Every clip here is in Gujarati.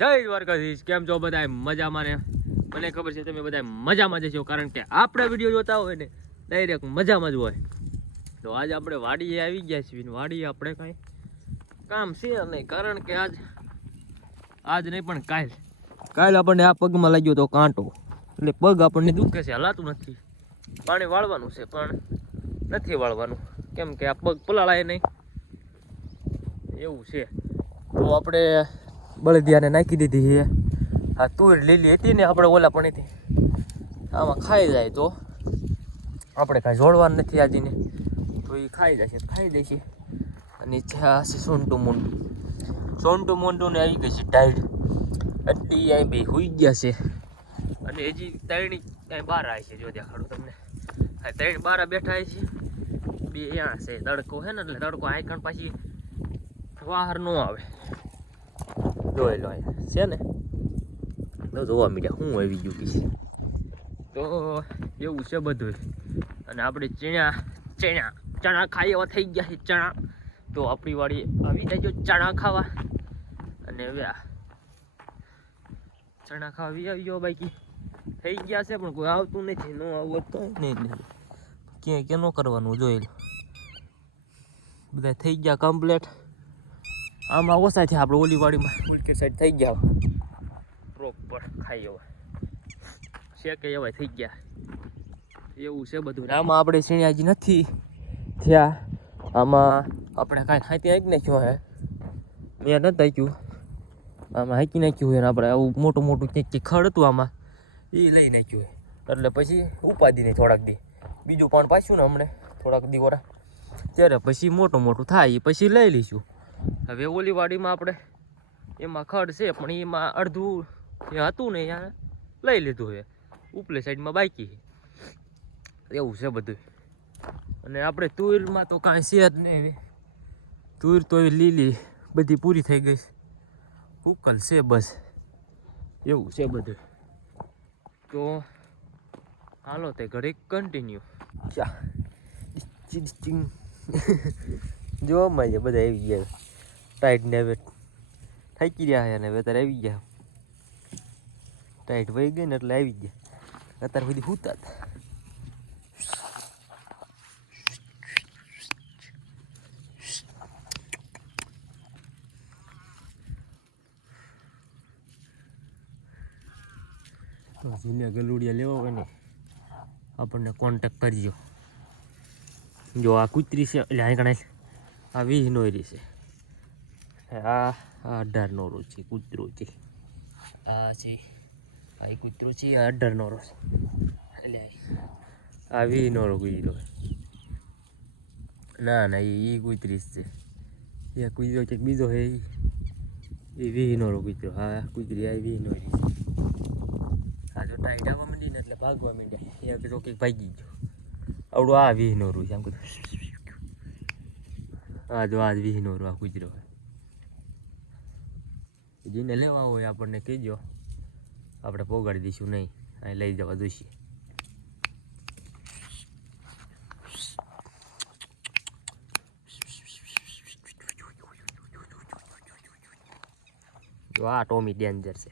જય દ્વારકાધીશ. કેમ છો બધા? મજામાં ને? મને ખબર છે તમે બધા મજામાં જ છો, કારણ કે આપણે વિડીયો જોતા હોય ને ડાયરેક્ટ મજામાં જ હોય. તો આજ આપણે વાડીએ આવી ગયા છીએ. વાડીએ આપણે કાંઈ કામ છે નહીં, કારણ કે આજ નહીં પણ કાલ આપણને આ પગમાં લાગ્યો તો કાંટો, એટલે પગ આપણને દુખે છે, હલાતું નથી. પાણી વાળવાનું છે પણ નથી વાળવાનું, કેમ કે આ પગ પલાળાય નહીં એવું છે. તો આપણે બળદિયાને નાખી દીધી છે. આ તુર લીલી હતી ને આપણે ઓલા પણેથી, આમાં ખાઈ જાય તો આપણે કાંઈ જોડવાનું નથી આજને, તો એ ખાઈ જશે. અને છે સોન્ટું મોન્ટું ને આવી ગઈ છે ટાઈડ. એટલી અહીં બે હોઈ ગયા છે, અને હજી ત્રણની ત્યાં બહાર આવી છે. જો દેખાડું તમને, આ ત્રણ બાર બેઠા છે, બે અહીંયા છે. તડકો છે ને, એટલે તડકો આઈકણ પાછી બહાર ન આવે. જોઈ લો છે ને, તો જોવા મળ્યા હું આવી ગયું કે તો એવું છે બધું. અને આપણે ચણા ખાઈ એવા થઈ ગયા છે. ચણા તો આપણી વાડી આવી જાય ચણા ખાવા, અને હવે ચણા ખાવા આવી ગયો બાકી થઈ ગયા છે, પણ કોઈ આવતું નથી. ન આવત તો નહીં ક્યાં ન કરવાનું. જોઈ લો બધા થઈ ગયા કમ્પ્લેટ. આમાં ઓછા છે, આપણે ઓલી વાડીમાં ઉલકી સાઈડ થઈ ગયા પ્રોપર ખાઈ એવા શેકે એવા થઈ ગયા. એવું છે બધું. આમાં આપણે શેણિયાજી નથી થયા. આમાં આપણે કાંઈ હાથી હાંકી નાખ્યું હે, મેં નથી હાંક્યું, આમાં હાંકી નાખ્યું હોય ને આપણે આવું મોટું ક્યાંક ખડ હતું આમાં એ લઈ નાખ્યું હોય, એટલે પછી ઉપાદી નહીં. થોડાક દી બીજું પણ પાછું ને હમણાં થોડાક દી વરા ત્યારે પછી મોટું થાય એ પછી લઈ લઈશું. હવે ઓલી વાડીમાં આપણે એમાં ખડ છે, પણ એમાં અડધું જે હતું ને ત્યાં લઈ લીધું છે, ઉપલી સાઈડમાં બાકી એવું છે બધું. અને આપણે તુરમાં તો કાંઈ છે જ નહીં. તુર તો એ લીલી બધી પૂરી થઈ ગઈ, ઉકલ છે બસ, એવું છે બધું. તો હાલો તે ઘડી કન્ટિન્યુ. જો મજા બધા આવી ગયા ટાઈટ ને, હવે થાકી રહ્યા છે ને હવે અત્યારે આવી ગયા. ટાઈટ વહી ગઈ ને એટલે આવી ગયા. અત્યારે બધી હુતા હતા. જૂના ગલુડિયા લેવા હોય ને આપણને કોન્ટેક્ટ કરજો. જો આ કૂતરી છે, એટલે અહીં ગણાય આ 20 નોરી છે, આ 18 નોરો છે કૂતરો છે. આ છે આ કૂતરો છે, આ 18 નોરો છે, એટલે આ 20 નોરો કૂતરો. ના એ કૂતરી છે. એ કૂતરો કંઈક બીજો છે, એ 20 નોરો કૂતરો. હા કૂતરી આ 20 નોરી છે. આ જો ટાઈટ આવવા માંડી ને એટલે ભાગવા માંડ્યા. એક જો કંઈક ભાગી ગયો. આવડું આ 20 નોરું છે આમ કીધું. આ જો આ 20 નોરું આ કૂતરો. જેને લેવા હોય આપણને કહેજો, આપણે પોગાડી દઈશું. નહીં અહીં લઈ જવા દઈશું. જો આ ટોમી ડેન્જર છે.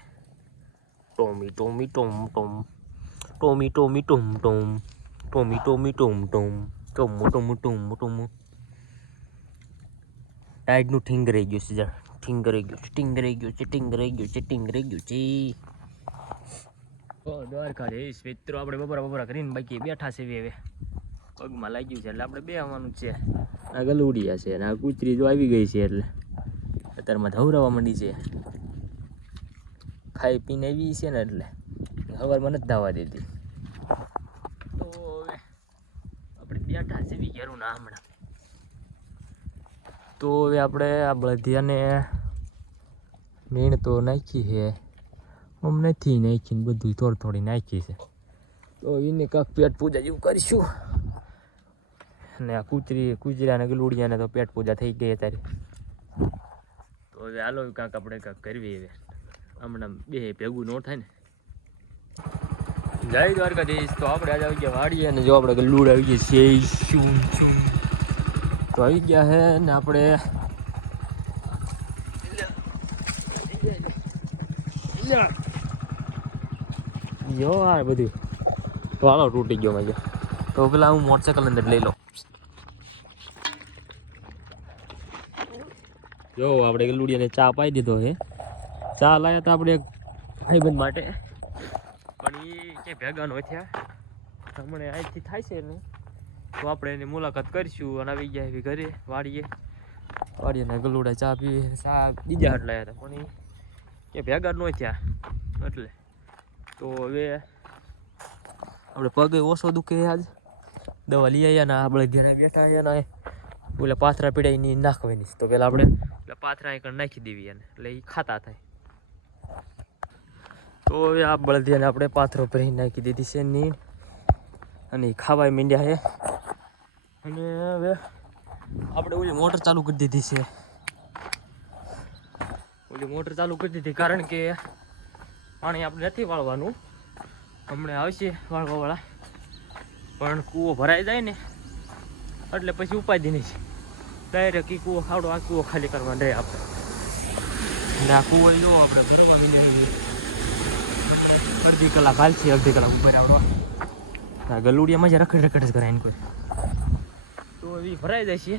Tommy Tommy Tom Tom Tommy Tommy Tom Tom Tommy Tommy Tom Tom Tom. ટાઈડનું ઠીંગ રહી ગયું છે. ઠીંગ રહી ગયું છે. દ્વારકાધીશ મિત્રો, આપણે બપોરા કરીને બાકી બેઠા છે. હવે પગમાં લાગ્યું છે એટલે આપણે બે આવવાનું છે. આ ગલુડિયા છે અને આ કૂતરી જો આવી ગઈ છે, એટલે અત્યારમાં ધવરાવા માંડી છે. ખાઈ પીને આવી છે ને, એટલે સવારમાં નથી ધાવા દેતી. તો હવે આપણે બેઠા છે ઘેરું ના હમણાં. તો હવે આપણે આ બળદિયાને મીણ તો નાખી છે, આમ નથી નાખીને બધું થોડી નાખી છે. તો એને કાંક પેટ પૂજા જેવું કરીશું. અને આ કૂતરાને ગલુડિયાને તો પેટ પૂજા થઈ ગઈ અત્યારે. તો હવે હાલો કાંક આપણે કાંક કરવી. હવે હમણાં બે ભેગું ન થાય ને. જય દ્વારકાધીશ. તો આપણે આજે આવી ગયા વાડીએ, અને જો આપણે ગલુડ આવી ગયા છે શું તો આવી ગયા છે ને આપણે જો આ બધું તો હાલો તૂટી ગયો મેં તો પેલા હું મોટરસાઇકલ અંદર લઈ લો. જો આપણે ગલુડિયાને ચા પાઈ દીધો છે. ચા લાયા હતા આપણે ભાઈબંધ માટે, પણ એ ક્યાંય ભેગા ન થયા. હમણાં અહીંથી થાય છે ને તો આપણે એની મુલાકાત કરીશું અને આવી ગયા એવી ઘરે વાડીએ ગલુડા ચા પીવી. ચા બીજા હાટ લાયા હતા પણ એ ભેગા ન થયા એટલે તો હવે આપણે પગે ઓછો દુખે આજ દવા લઈ આવ્યા ને આપણે ઘરે બેઠા આવ્યા ને ઓલા પાથરા પીડાઈ નાખવાની તો પેલા આપણે એટલે પાથરા એક નાખી દેવી એને એટલે એ ખાતા થાય. તો હવે આ બળદિયાને આપણે પાથરો ભરી નાખી દીધી છે નીણ અને એ ખાવાય મીંડ્યા છે. અને હવે આપણે ઓલી મોટર ચાલુ કરી દીધી છે. ઓલી મોટર ચાલુ કરી દીધી કારણ કે પાણી આપણે નથી વાળવાનું, હમણાં આવશે વાળવાવાળા, પણ કૂવો ભરાઈ જાય ને એટલે પછી ઉપાધિ નહીં છે. ડાયરેક્ટ એ કૂવો ખાવડો આ કૂવો ખાલી કરવા રહે આપણે. અને આ કૂવો જો આપણે ભરવા મીંડ્યા અડધી કલાક હાલશે, અડધી કલાક ઉપર આવડવા ગલુડિયામાં જ રખડ રખડ જ કરાય કોઈ તો એ ભરાઈ જાય છે.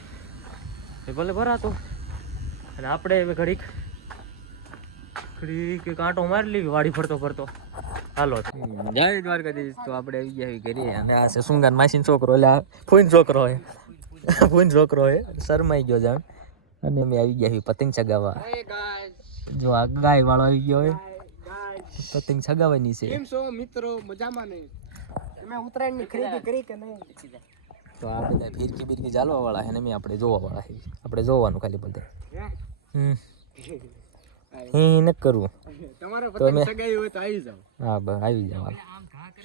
એ ભલે ભરાતો અને આપણે હવે ઘડીક કાંટો મારી લેવી વાડી ફરતો ફરતો. હાલો જય દ્વારકાધીશ. તો આપણે આવી ગયા ઘરે અને આ છે સુંગાન માસીનો છોકરો, એટલે આ ફોઈન છોકરો હોય, ફોઈન છોકરો હોય શરમાઈ ગયો જાણ. અને અમે આવી ગયા પતંગ ચગાવવા. જો આ ગાય વાળો આવી ગયો હોય પતંગ ચગાવવાની છે. કેમ છો મિત્રો? મજામાં ને? તમે ઉત્તરાયણની ખરીદી કરી કે નહીં? તો આ બધા ફિરકી બિરકી ચાલવા વાળા છે ને આપણે જોવા વાળા છે. આપણે જોવાનું ખાલી બધા ન કરવું. તમારે પતંગ સગાઈ હોય તો આવી જાવ. હા બસ આવી જાવ.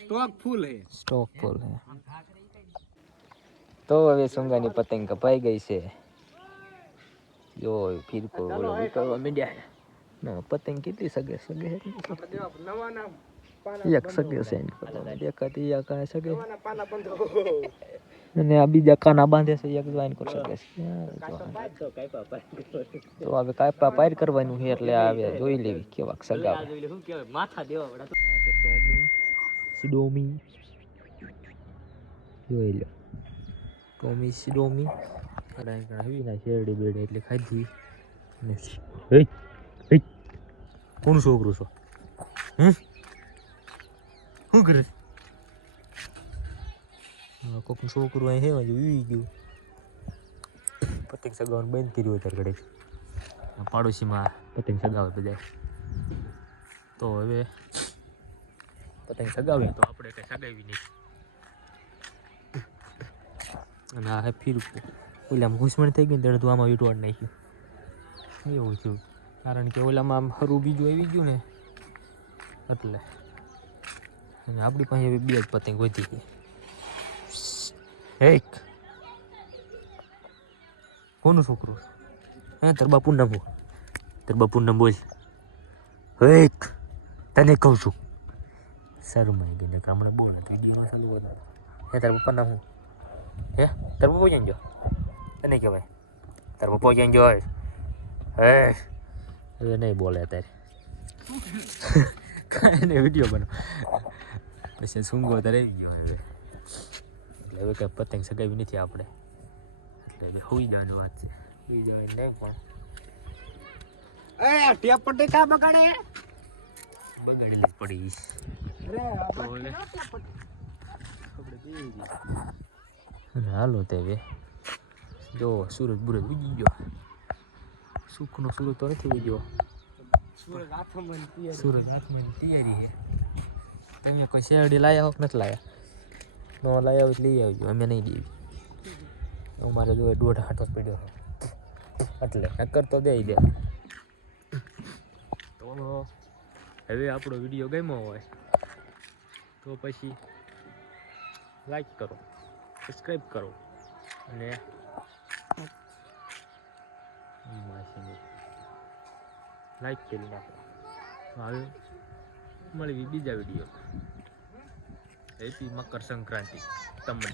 સ્ટોક ફૂલ હે, સ્ટોક ફૂલ હે. તો હવે સુંગાની પતંગ કપાઈ ગઈ છે. જો ફિરકો ઓલો કરવા માંડ્યા. ના પતંગ કેટલી સગે સગે નવા નામ એક સગે છે દેખાતી એક સગે અને આ બીજા કાના બાંધે છે એક જોઈન કરી શકે છે. તો હવે કાપા પાર કરવાનું છે એટલે આવે જોઈ લેવી કેવાક સગાવે. શું કહેવાય માથા દેવા વડા સિડોમી જોઈ લો. ટોમી સિડોમી આવી ના શેરડી બેડે એટલે ખાધી. કોણ છોકરું છો? શું કરે? કોકનું છોકરું અહીં હે ઉઈ ગયું. પતંગ સગાવવાનું બંધ કર્યું અત્યારે ઘડે પાડોશીમાં પતંગ સગાવે બધા. તો હવે પતંગ સગાવીએ તો આપણે કંઈ સગાવી નહીં. અને આ ફીરકું ઓલામાં ઘૂસમણ થઈ ગઈ ને ત્યારે તું આમાં વીટવાડ નાખ્યું એવું થયું. કારણ કે ઓલામાં આમ હરું બીજું આવી ગયું ને એટલે. અને આપણી પાસે હવે બે જ પતંગ વધી ગઈ. એક કોનું છોકરું હે? તાર બાપુ નામ બોલ, તાર બાપુ નામ બોલ. એક તને કહું છું શરમાઈ ગઈ ને હમણાં બોલ વિડીયોમાં ચાલુ હતો. હે તાર પપ્પા નામ હું? હે તાર પપ્પા ક્યાં ગયો? તને કહેવાય તાર પપ્પા ક્યાં ગયો? હે હવે નહીં બોલે અત્યારે કાંઈ નહીં વિડીયો બનાવ પછી સૂંગો ત્યારે આવી ગયો હવે. એટલે હવે કંઈ પતંગ સગાવી નથી આપણે એટલે હવે હોઈ જવાની વાત છે. હોઈ જવાય નહીં પણ એ ટેપ પટ્ટી કા બગાડે? બગાડેલી જ પડી. અને હાલો તે હવે જો સુરજ બુરજ ઉગી ગયો. સુખનો સુરજ તો નથી ઉગ્યો. સુરજ હાથમાં તૈયારી છે. તમે કોઈ શેરડી લાયા હો કે નથી લાયા? ન લાયા હોય લઈ આવજો, અમે નહીં દેવી. અમારે જો 1.5 હાથો પડ્યો એટલે નક્કર તો દઈ દે. તો હવે આપણો વિડીયો ગમ્યો હોય તો પછી લાઈક કરો, સબસ્ક્રાઈબ કરો અને લાઈક કરી નાખો. હવે મળવી બીજા વિડીયો. હેપી મકર સંક્રાંતિ તમને.